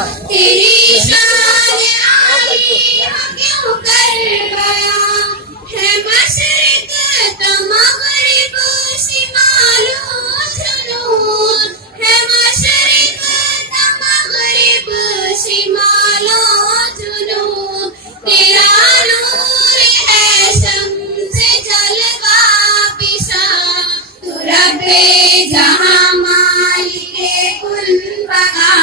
तेरी शान आली क्यों कर गया है मशरिक त मगरिब शिमालो जुनून है मशरिक त मगरिब शिमालो जुनून तेरा नूर है शम्स जलवा पिशा तू रब्बे जहां मालिके कुल फका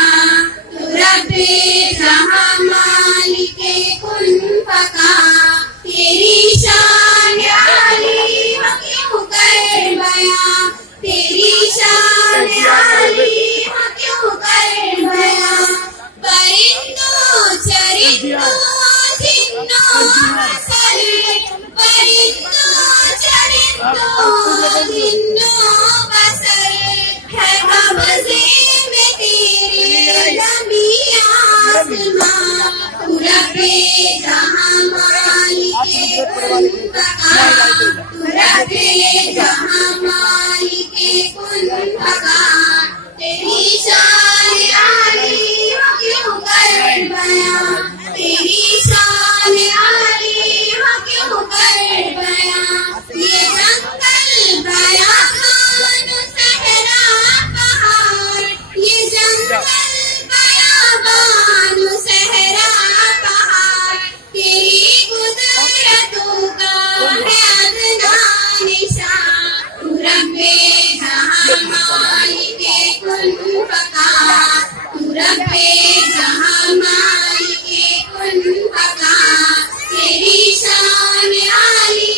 तू रब्बे जहां मालिके कुल फका तेरी शान आली क्यों कर बयां तेरी शान आली क्यों कर बयां परिंदों चरिंदों जिन्नों असल परिंदों चरिंदों जिन्नों बसर है कब्ज़े में तेरे ज़मीं आसमां तू रब्बे जहां मालिके कुल फका तू रब्बे जहां मालिके कुल फका तेरी शान आली क्यों कर बयां तेरी शान आली क्यों कर बयां ये जंगल बयाबान सहरा पहाड़ ये जंगल बयाबान सहरा पहाड़ तेरी कुदरतों का है अदना निशान तू रब्बे जहां मालिके कुल फका तू रब्बे जहां मालिके कुल फका तेरी शान आली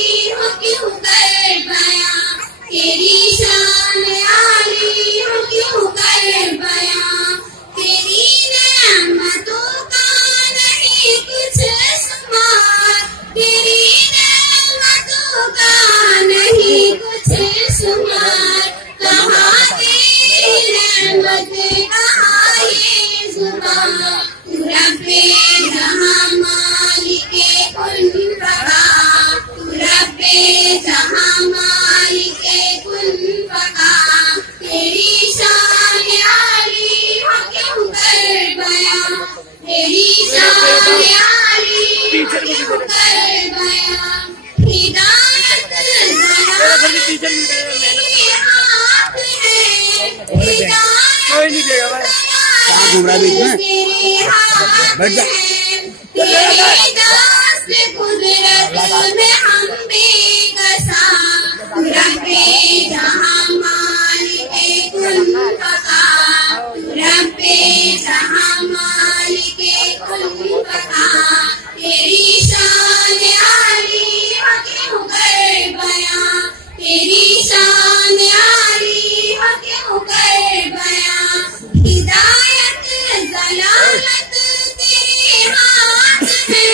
क्यों कर बयां तेरी शान आली क्यों कर बयां तेरी नेमतों का नहीं कुछ शुमार तेरी नेमतों का नहीं कुछ शुमार कहाँ तेरी नेमत कहाँ ये जुबान तू रब्बे जहां मालिके कुल फका तू रब्बे जहां मालिके कुल फका तेरी शान आली क्यों कर बयां तेरी शान आली क्यों कर बयां हिदायत कोई नहीं देगा भाई कहाँ घूम रहा है बीच में बैठ जा कुदरत में हम बेकसा रब्बे जहां मालिके कुल फका रब्बे जहां मालिके कुल फका तेरी शान आली क्यों कर बयां तेरी शान आली क्यों कर बयां हिदायत जलालत तेरे हाथ है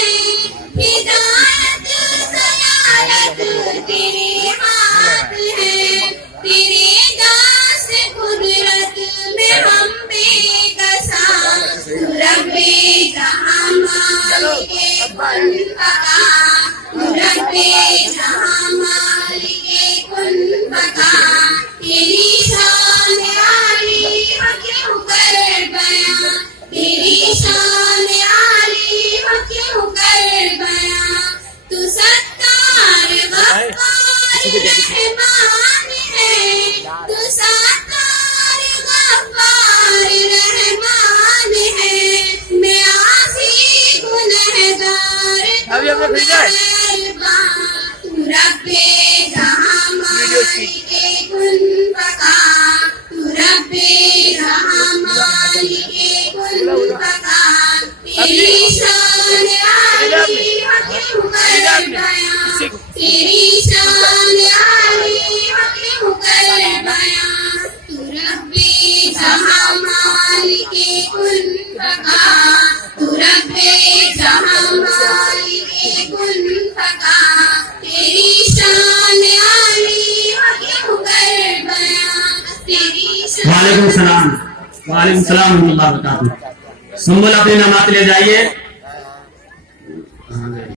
हिदायत जलालत तेरे हाथ है तेरे दास कुदरत में हम बेकसा रब्बे जहां मालिके कुल फका रब्बे जहां मालिके कुल फका तेरी शान आली क्यों कर बयां तेरी शान आली क्यों कर बयां तू सत्तार गफ्फार रहमान है तू सत्तार गफ्फार रहमान है मैं आसी गुनहगार तू रब्बे जहां मालिके कुल फका तू रब्बे जहां मालिके कुल फका तेरी शान आली क्यों कर बयां तेरी शान आली क्यों कर बयां तू रब्बे जहां मालिके कुल फका तू रब्बे जहां मालिके कुल फका तेरी शान आली क्यों कर बयां तेरी शान वालेकुम सलाम वरहमतुल्लाहि वबरकातुहू। सुम्बुल अपनी नमाज ले जाइए।